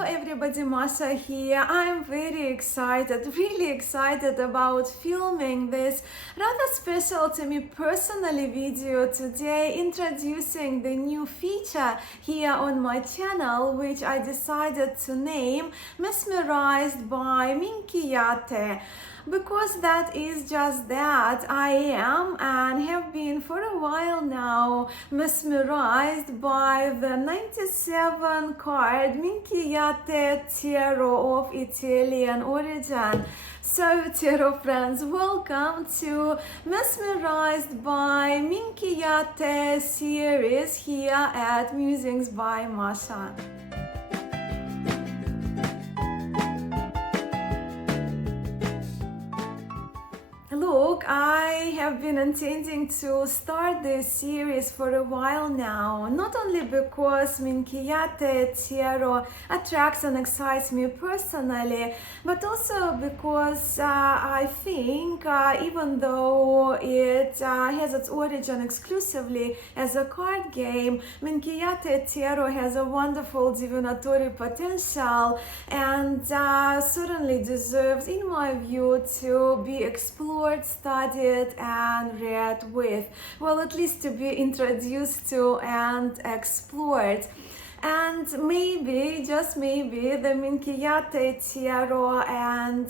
Hello everybody, Mascha here. I'm very excited, really excited about filming this rather special to me personally video today, introducing the new feature here on my channel, which I decided to name Mesmerised by Minchiate. Because that is just that. I am and have been for a while now mesmerized by the 97 card Minchiate Tarot of Italian origin. So tarot friends, welcome to Mesmerised by Minchiate series here at Musings by Mascha. Look, I have been intending to start this series for a while now, not only because Minchiate Tarot attracts and excites me personally, but also because I think even though it has its origin exclusively as a card game, Minchiate Tarot has a wonderful divinatory potential and certainly deserves, in my view, to be explored, studied and read with, well, at least to be introduced to and explored. And maybe, just maybe, the Minchiate Tarot and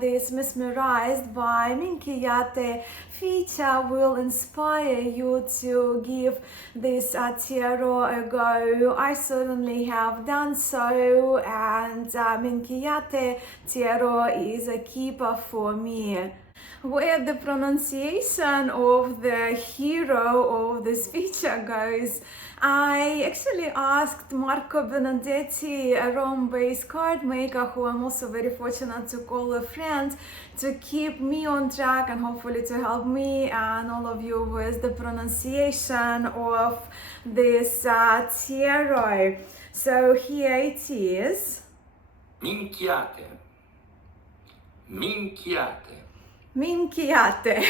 this Mesmerised by Minchiate feature will inspire you to give this tarot a go. I certainly have done so, and Minchiate Tarot is a keeper for me. Where the pronunciation of the hero of this feature goes, I actually asked Marco Benedetti, a Rome-based card maker who I'm also very fortunate to call a friend, to keep me on track and hopefully to help me and all of you with the pronunciation of this tarot. So here it is. Minchiate. Minchiate. Minchiate.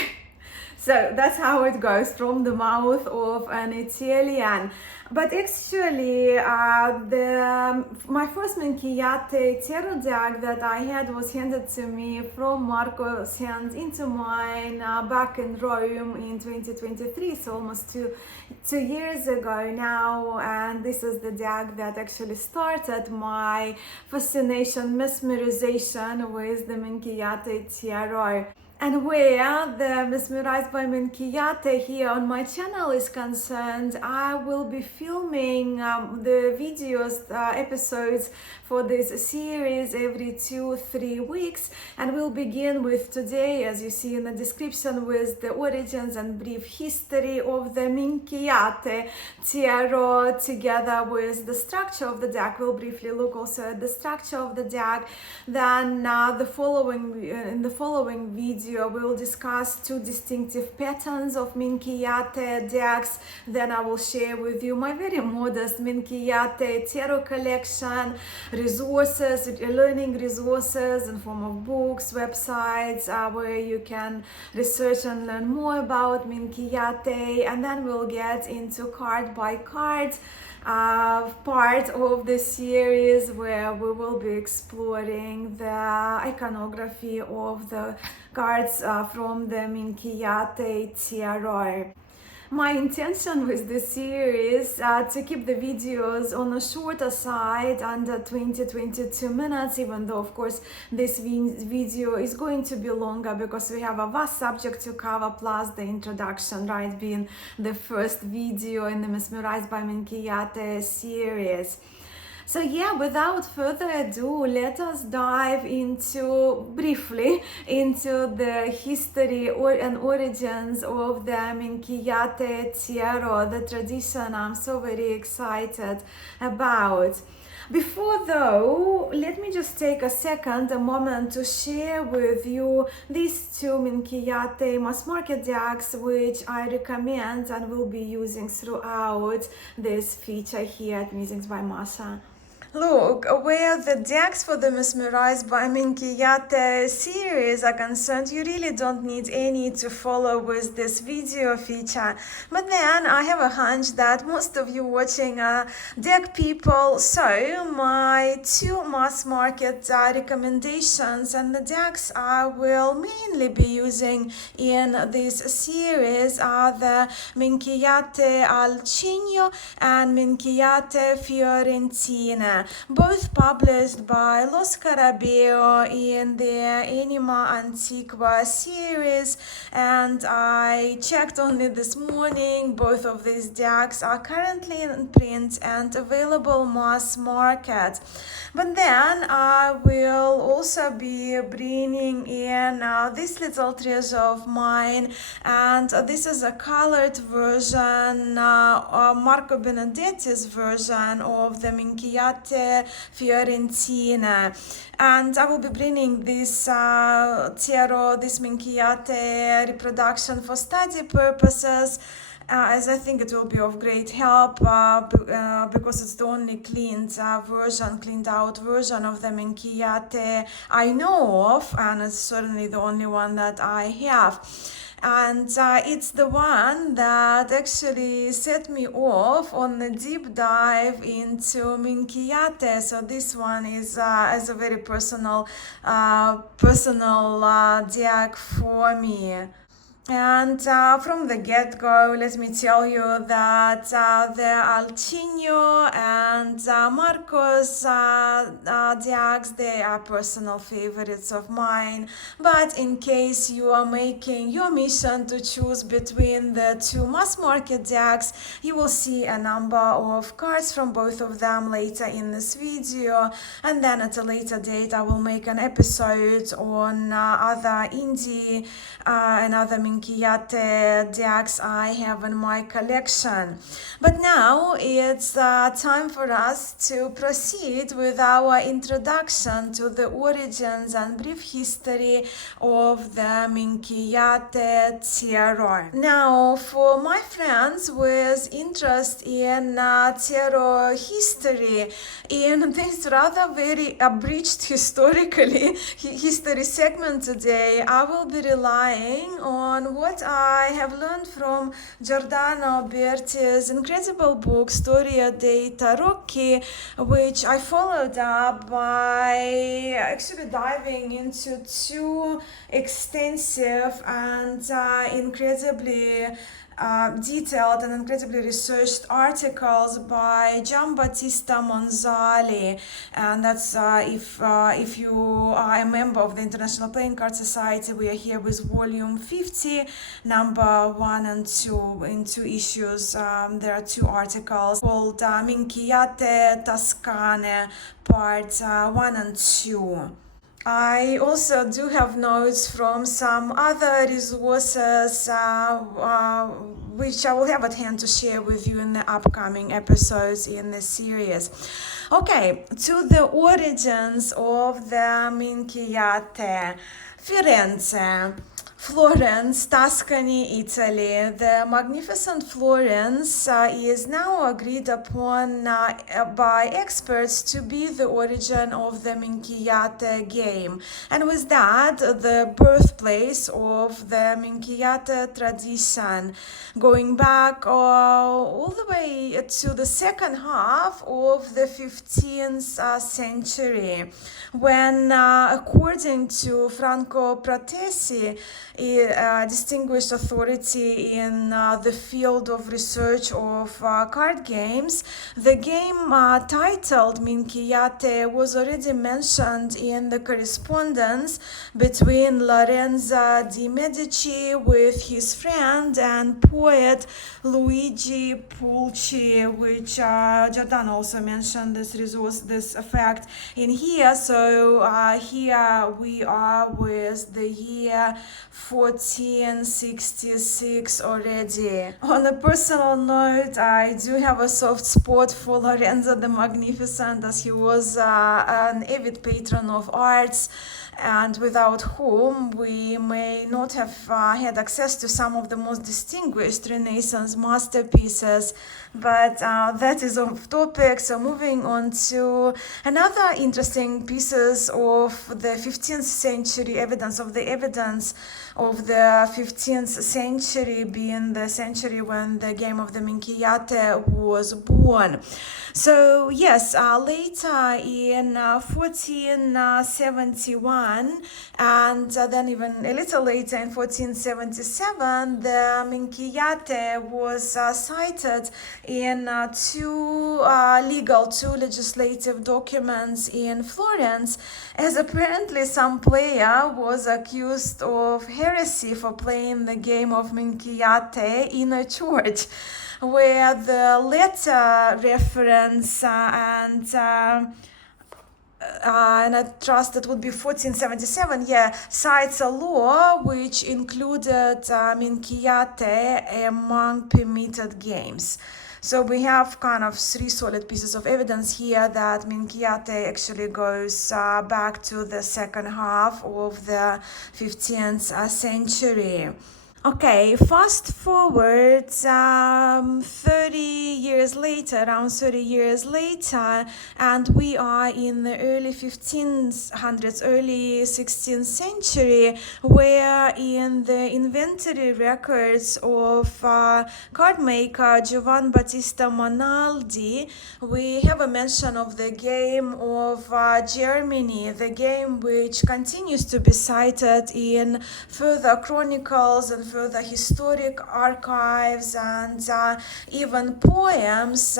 So that's how it goes from the mouth of an Italian. But actually, my first Minchiate Tarot Deck that I had was handed to me from Marco's hands into mine back in Rome in 2023, so almost two years ago now. And this is the deck that actually started my fascination, mesmerization with the Minchiate Tarot. And where the Mesmerised by Minchiate here on my channel is concerned, I will be filming the videos, episodes for this series every 2-3 weeks. And we'll begin with today, as you see in the description, with the origins and brief history of the Minchiate Tarot, together with the structure of the deck. We'll briefly look also at the structure of the deck. Then in the following video, we will discuss two distinctive patterns of Minchiate decks. Then I will share with you my very modest Minchiate Tarot collection, resources, learning resources in form of books, websites, where you can research and learn more about Minchiate. And then we'll get into card by card part of the series, where we will be exploring the iconography of the cards from the Minchiate Tarot. My intention with this series to keep the videos on a shorter side, under 20-22 minutes, even though of course this video is going to be longer because we have a vast subject to cover, plus the introduction, right, being the first video in the Mesmerised by Minchiate series. So yeah, without further ado, let us dive briefly into the history and origins of the Minchiate Tarot, the tradition I'm so very excited about. Before though, let me just take a moment to share with you these two Minchiate mass market decks, which I recommend and will be using throughout this feature here at Musings by Mascha. Look, where the decks for the Mesmerised by Minchiate series are concerned, you really don't need any to follow with this video feature. But then I have a hunch that most of you watching are deck people, so my two mass market recommendations and the decks I will mainly be using in this series are the Minchiate Cigno and Minchiate Fiorentina, both published by LoScarabeo in their Anima Antiqua series, and I checked only this morning. Both of these decks are currently in print and available mass market. But then I will also be bringing in this little treasure of mine, and this is a colored version, Marco Benedetti's version of the Minchiate Fiorentina, and I will be bringing this this Minchiate reproduction for study purposes, as I think it will be of great help because it's the only cleaned out version of the Minchiate I know of, and it's certainly the only one that I have. And it's the one that actually set me off on a deep dive into Minchiate. So this one is as a very personal deck for me. And from the get-go, let me tell you that the Cigno and Marco's decks, they are personal favorites of mine. But in case you are making your mission to choose between the two mass market decks, you will see a number of cards from both of them later in this video. And then at a later date, I will make an episode on other indie and other Minchiate decks I have in my collection. But now it's time for us to proceed with our introduction to the origins and brief history of the Minchiate Tarot. Now, for my friends with interest in tarot history, in this rather very abridged history segment today, I will be relying on what I have learned from Giordano Berti's incredible book Storia dei Tarocchi, which I followed up by actually diving into two extensive and incredibly detailed and incredibly researched articles by Giambattista Monzali, and that's if you are a member of the International Playing Card Society, we are here with volume 50, number 1 and 2, in two issues. There are two articles called Minchiate Toscane, part 1 and 2. I also do have notes from some other resources which I will have at hand to share with you in the upcoming episodes in this series. Okay, to the origins of the Minchiate. Firenze, Florence, Tuscany, Italy. The magnificent Florence is now agreed upon by experts to be the origin of the Minchiate game, and with that, the birthplace of the Minchiate tradition, going back all the way to the second half of the 15th century, when, according to Franco Pratesi, a distinguished authority in the field of research of card games, the game titled Minchiate was already mentioned in the correspondence between Lorenzo de' Medici with his friend and poet Luigi Pulci, which Giordano also mentioned this fact in here. So here we are with the year 1466 already. On a personal note, I do have a soft spot for Lorenzo the Magnificent, as he was an avid patron of arts, and without whom we may not have had access to some of the most distinguished Renaissance masterpieces. But that is off topic, so moving on to another interesting pieces of the 15th century evidence of the 15th century being the century when the game of the Minchiate was born. So yes, later in 1471 and then even a little later in 1477, the Minchiate was cited in two legislative documents in Florence, as apparently some player was accused of heresy for playing the game of Minchiate in a church, where the letter reference and I trust it would be 1477, cites a law which included Minchiate among permitted games. So we have kind of three solid pieces of evidence here that Minchiate actually goes back to the second half of the 15th century. Okay, fast forward 30 years later, around 30 years later, and we are in the early 1500s, early 16th century, where in the inventory records of card maker Giovan Battista Monaldi, we have a mention of the game of Germany, the game which continues to be cited in further chronicles and further historic archives and even poems,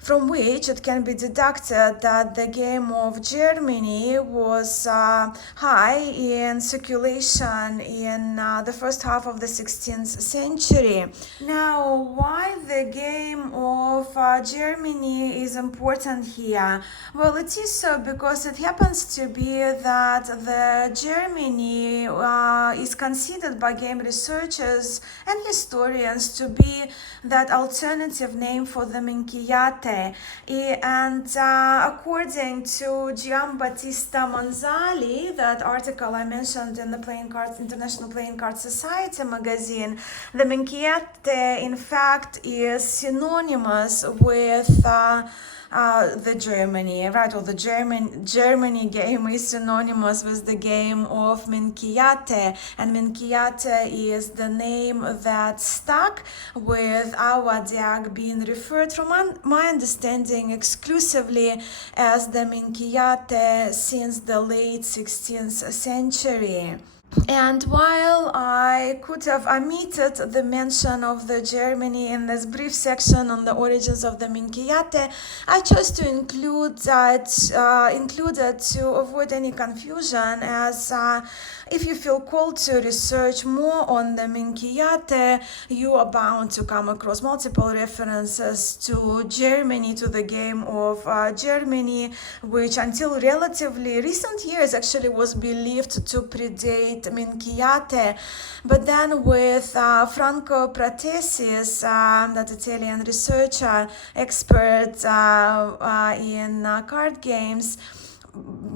from which it can be deducted that the game of Germany was high in circulation in the first half of the 16th century. Now, why the game of Germany is important here? Well, it is so because it happens to be that the Germany is considered by game researchers and historians to be that alternative name for the Minchiate. And according to Giambattista Monzali, that article I mentioned in the International Playing Card Society magazine, the Minchiate in fact is synonymous with the Germany, right? Or the Germany game is synonymous with the game of Minchiate, and Minchiate is the name that stuck, with our deck being referred, from my understanding, exclusively as the Minchiate since the late 16th century. And while I could have omitted the mention of the Germany in this brief section on the origins of the Minchiate, I chose to include it to avoid any confusion, as if you feel called to research more on the Minchiate, you are bound to come across multiple references to Germany, to the game of Germany, which until relatively recent years actually was believed to predate Minchiate. But then with Franco Pratesis, that Italian researcher, expert in card games,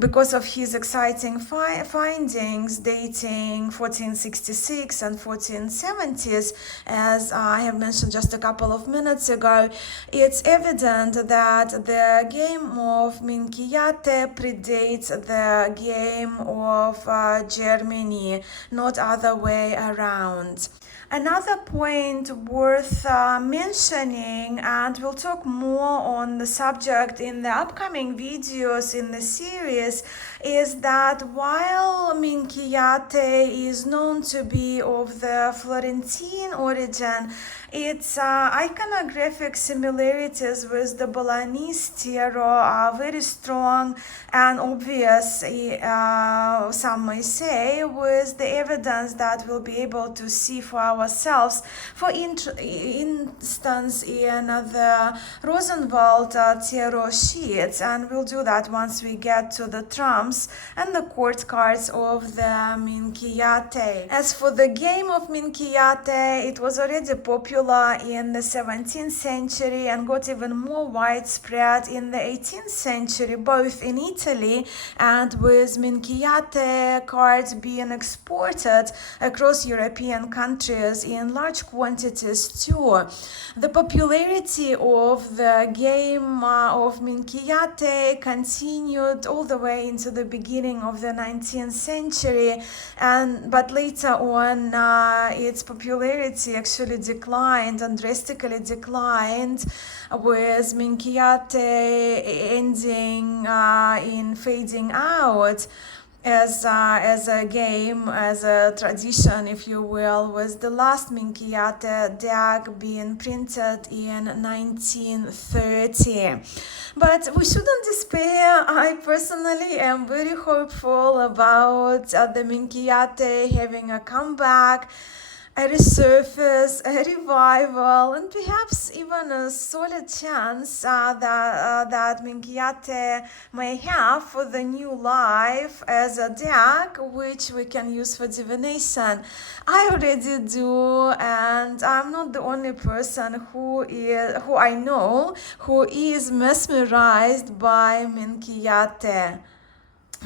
because of his exciting findings dating 1466 and 1470s, as I have mentioned just a couple of minutes ago, it's evident that the game of Minchiate predates the game of Germany, not other way around. Another point worth mentioning, and we'll talk more on the subject in the upcoming videos in the series, is that while Minchiate is known to be of the Florentine origin, Its iconographic similarities with the Balinese tarot are very strong and obvious, some may say, with the evidence that we'll be able to see for ourselves. For instance, in the Rosenwald tarot sheets, and we'll do that once we get to the trumps and the court cards of the Minchiate. As for the game of Minchiate, it was already popular in the 17th century and got even more widespread in the 18th century, both in Italy and with Minchiate cards being exported across European countries in large quantities too. The popularity of the game of Minchiate continued all the way into the beginning of the 19th century, but later on its popularity actually declined and drastically declined, with Minchiate ending in fading out as a game, as a tradition, if you will, with the last Minchiate deck being printed in 1930. But we shouldn't despair. I personally am very hopeful about the Minchiate having a comeback, a resurface, a revival, and perhaps even a solid chance that Minchiate may have for the new life as a deck which we can use for divination. I already do, and I'm not the only person who I know who is mesmerized by Minchiate.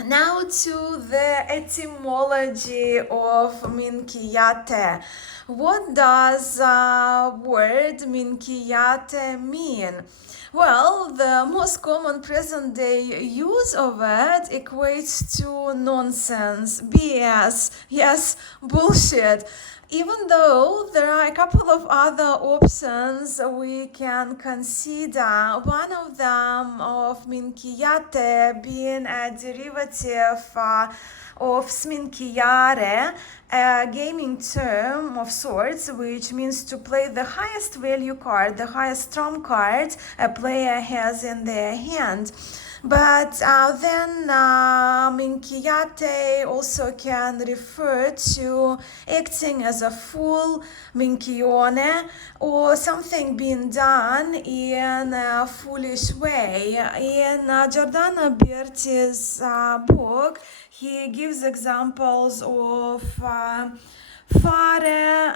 Now to the etymology of Minchiate. What does word Minchiate mean? Well, the most common present-day use of it equates to nonsense, BS, yes, bullshit. Even though there are a couple of other options we can consider, one of them of Minchiate being a derivative of sminchiare, a gaming term of sorts, which means to play the highest value card, the highest trump card a player has in their hand. But then Minchiate also can refer to acting as a fool, minchione, or something being done in a foolish way. In Giordano Berti's book, he gives examples of fare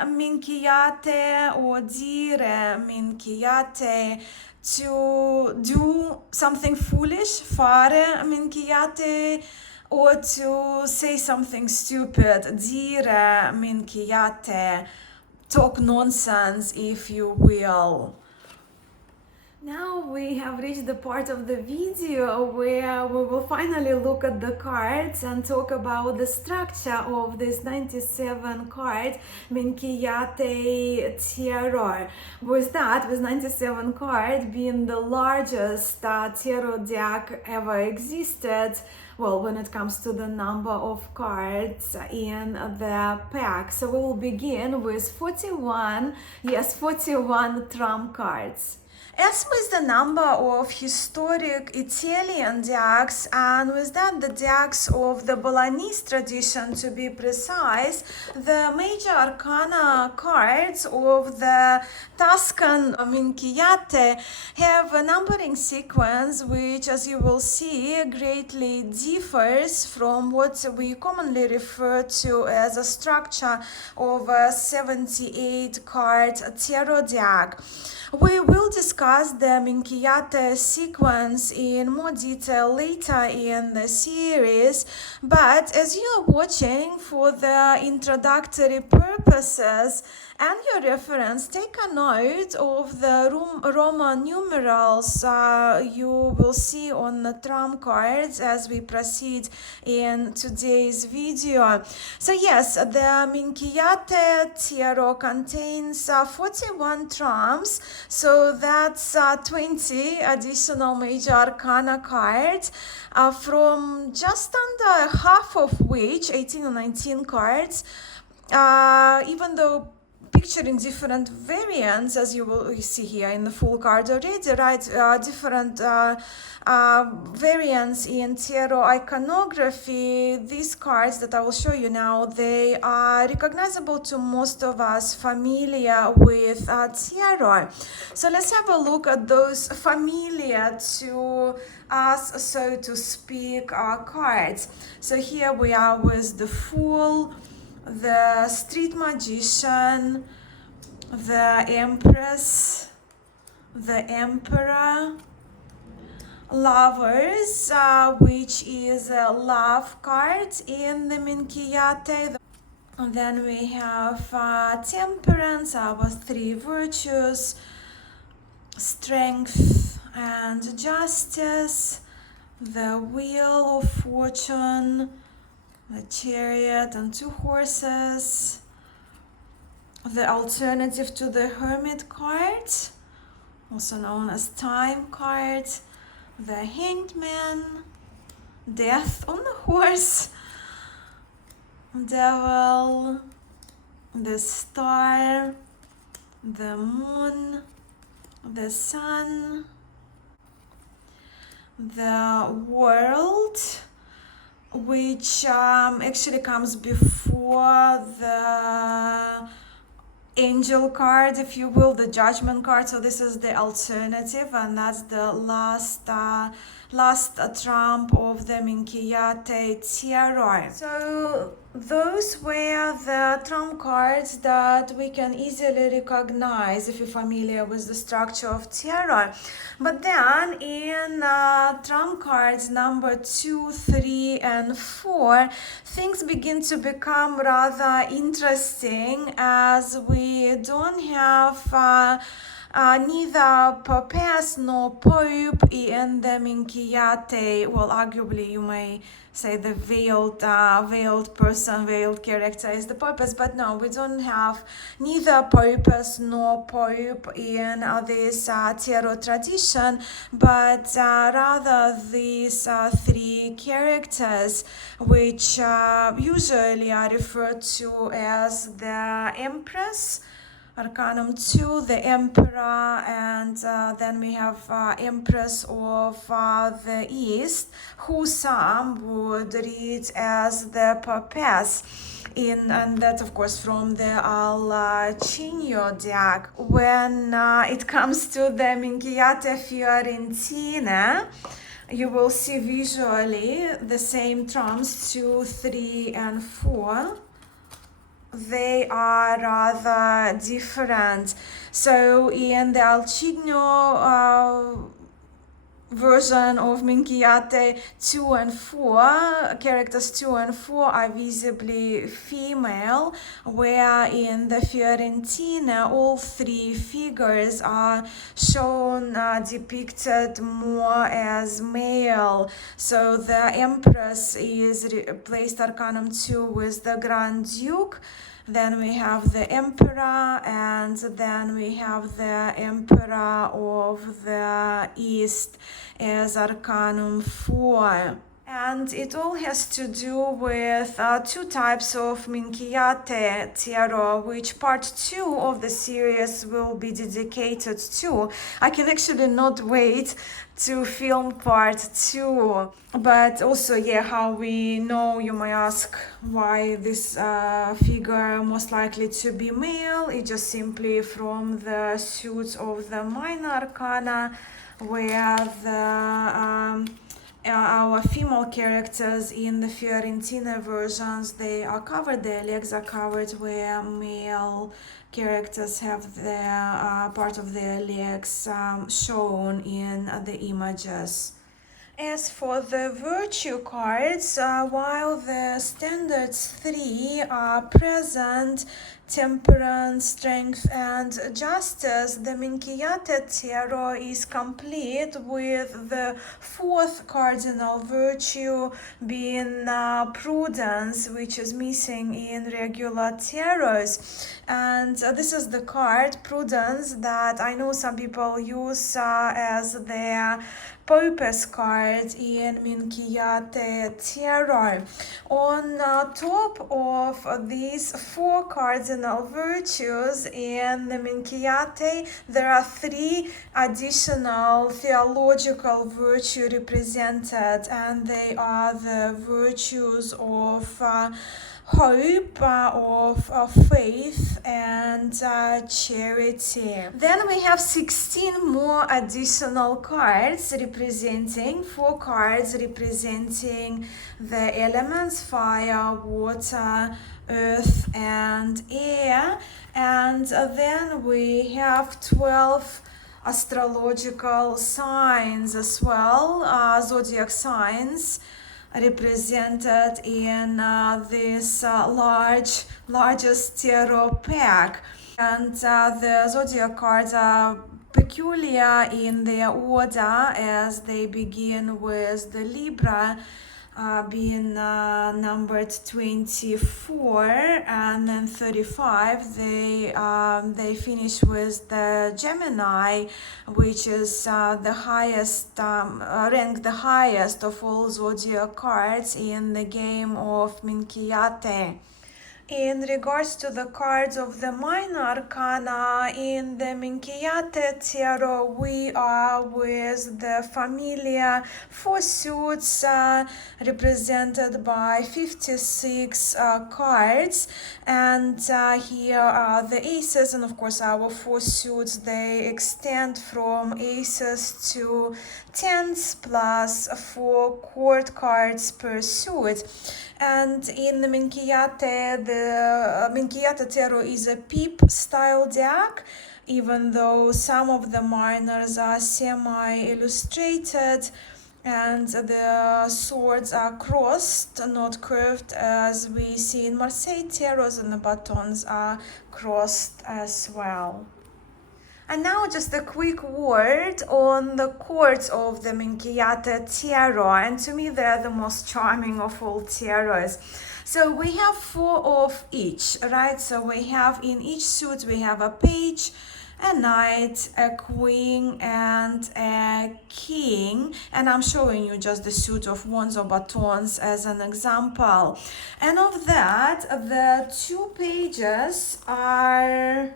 minchiate or dire minchiate, to do something foolish, fare minchiate, or to say something stupid, dire minchiate, talk nonsense, if you will. Now we have reached the part of the video where we will finally look at the cards and talk about the structure of this 97 card Minchiate Tarot. With 97 cards being the largest tarot deck ever existed, well, when it comes to the number of cards in the pack. So we will begin with 41 trump cards. As with the number of historic Italian decks, and with that the decks of the Balinese tradition to be precise, the major arcana cards of the Tuscan Minchiate have a numbering sequence which, as you will see, greatly differs from what we commonly refer to as a structure of a 78 card tarot deck. We will discuss the Minchiate sequence in more detail later in the series, but as you are watching for the introductory purposes and your reference, take a note of the Roman numerals you will see on the trump cards as we proceed in today's video. So yes, the Minchiate Tarot contains 41 trumps, so that's 20 additional major arcana cards, from just under half of which, 18 or 19 cards, even though picturing different variants, as you will see here in the full card already, right? Different variants in tarot iconography. These cards that I will show you now, they are recognizable to most of us, familiar with tarot. So let's have a look at those familiar to us, so to speak, cards. So here we are with the Fool, the Street Magician, the Empress, the Emperor, Lovers, which is a love card in the Minchiate. And then we have Temperance, our three virtues, Strength and Justice, the Wheel of Fortune, the Chariot and two horses, the alternative to the Hermit card, also known as Time card, the Hanged Man, Death on the horse, Devil, the Star, the Moon, the Sun, the World, which actually comes before the Angel card, if you will, the Judgment card. So this is the alternative, and that's the last trump of the Minchiate Tarot. So those were the trump cards that we can easily recognize if you're familiar with the structure of tarot. But then in trump cards number 2, 3, and 4, things begin to become rather interesting, as we don't have neither Papess nor Pope in the Minchiate. Well, arguably you may say the veiled person, veiled character is the Papess, but no, we don't have neither Papess nor Pope in this tarot tradition, but rather these three characters, which usually are referred to as the Empress, Arcanum 2, the Emperor, and then we have Empress of the East, who some would read as the Papess, and that of course from the Cigno deck. When it comes to the Minchiate Fiorentina, you will see visually the same trumps 2, 3, and 4. They are rather different. So in the Cigno version of Minchiate 2 and 4, characters 2 and 4 are visibly female, where in the Fiorentina all three figures are shown depicted more as male. So the Empress is placed Arcanum 2 with the Grand Duke. Then we have the Emperor, and then we have the Emperor of the East as Arcanum 4. And it all has to do with two types of Minchiate Tarot, which part 2 of the series will be dedicated to. I can actually not wait to film part 2. But also, yeah, how we know, you may ask, why this figure most likely to be male. It's just simply from the suits of the minor arcana, where the our female characters in the Fiorentina versions, they are covered, their legs are covered, where male characters have their part of their legs shown in the images. As for the virtue cards, while the standards 3 are present, temperance, strength, and justice, the Minchiate Tarot is complete with the 4th cardinal virtue being prudence, which is missing in regular tarots. And this is the card, prudence, that I know some people use as their Papess card in Minchiate Tarot. On top of these 4 cardinal cardinal virtues in the Minchiate, there are 3 additional theological virtues represented, and they are the virtues of hope, of faith, and charity. Then we have 16 more additional cards representing 4 cards representing the elements fire, water, earth, and air. And then we have 12 astrological signs as well, zodiac signs represented in this largest tarot pack. And the zodiac cards are peculiar in their order, as they begin with the Libra being numbered 24, and then 35 they finish with the Gemini, which is the highest ranked the highest of all zodiac cards in the game of Minchiate. In regards to the cards of the minor arcana in the Minchiate Tarot, we are with the familiar 4 suits represented by 56 cards, and here are the aces, and of course our 4 suits, they extend from aces to tens plus 4 court cards per suit. And in the Minchiate, the Minchiate Tarot is a peep style deck, even though some of the minors are semi-illustrated and the swords are crossed, not curved, as we see in Marseille Tarots, and the batons are crossed as well. And now just a quick word on the courts of the Minchiate Tarot, and to me they're the most charming of all tarots. So we have 4 of each, right? So we have in each suit, we have a page, a knight, a queen, and a king. And I'm showing you just the suit of wands or batons as an example. And of that, the 2 pages are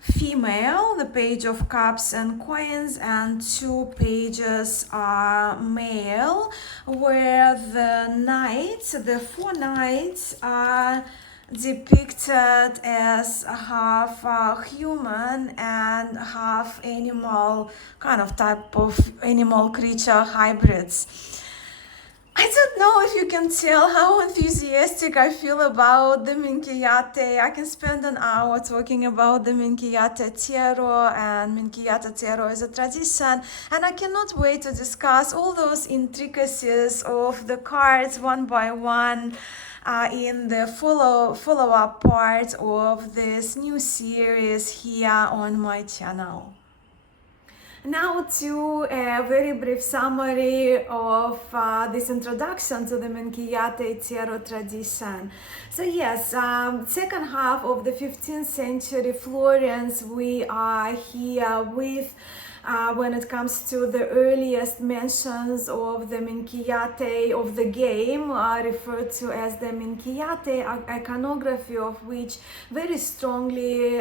female, the page of cups and coins, and 2 pages are male, where the knights, the 4 knights, are depicted as half human and half animal, kind of type of animal creature hybrids. I don't know if you can tell how enthusiastic I feel about the Minchiate. I can spend an hour talking about the Minchiate Tarot, and Minchiate Tarot is a tradition, and I cannot wait to discuss all those intricacies of the cards one by one in the follow-up part of this new series here on my channel. Now to a very brief summary of this introduction to the Minchiate Tarot tradition. So yes, second half of the 15th century Florence, we are here with when it comes to the earliest mentions of the Minchiate, of the game, referred to as the Minchiate, iconography of which very strongly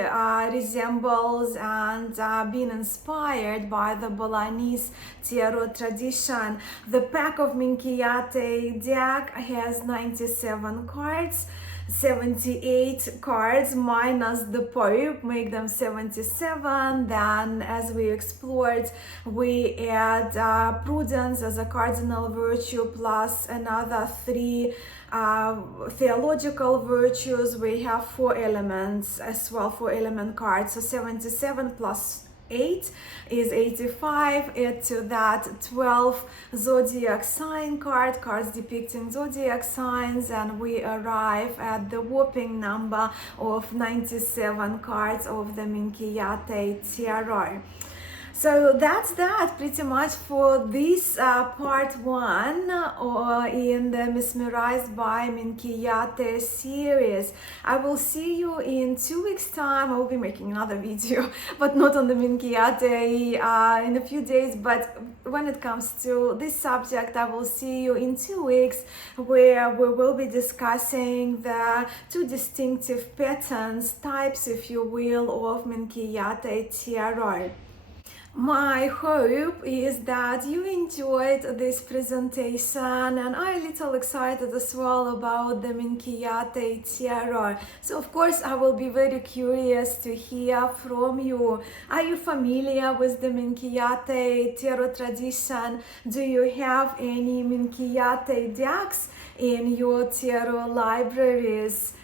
resembles and being inspired by the Bolognese tarot tradition. The pack of Minchiate deck has 97 cards. 78 cards minus the Pope make them 77. Then, as we explored, we add prudence as a cardinal virtue plus another 3 theological virtues. We have 4 elements as well, 4 element cards, so 77 plus 8 is 85. Add to that 12 zodiac sign cards depicting zodiac signs, and we arrive at the whopping number of 97 cards of the Minchiate Tarot. So that's that pretty much for this part one or in the Mesmerised by Minchiate series. I will see you in 2 weeks time. I will be making another video, but not on the Minchiate in a few days. But when it comes to this subject, I will see you in 2 weeks, where we will be discussing the two distinctive patterns, types if you will, of Minchiate Tarot. My hope is that you enjoyed this presentation, and I'm a little excited as well about the Minchiate Tarot. So of course I will be very curious to hear from you. Are you familiar with the Minchiate Tarot tradition? Do you have any Minchiate decks in your tarot libraries?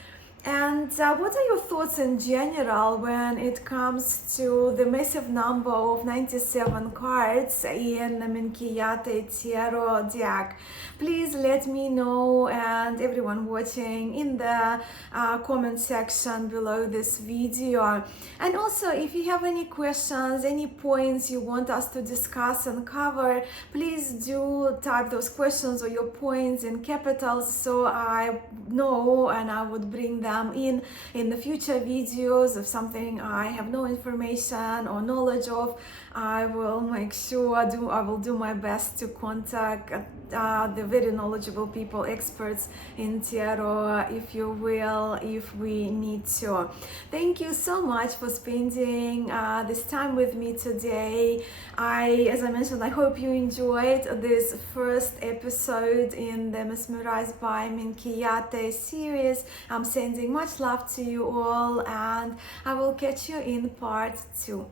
And what are your thoughts in general when it comes to the massive number of 97 cards in the Minchiate Tarot Deck? Please let me know, and everyone watching, in the comment section below this video. And also, if you have any questions, any points you want us to discuss and cover, please do type those questions or your points in capitals so I know and I would bring them in the future videos. If something I have no information or knowledge of, I will make sure I will do my best to contact the very knowledgeable people, experts in tarot, if you will, if we need to. Thank you so much for spending this time with me today. As I mentioned, I hope you enjoyed this first episode in the Mesmerised by Minchiate series. I'm sending much love to you all, and I will catch you in part 2.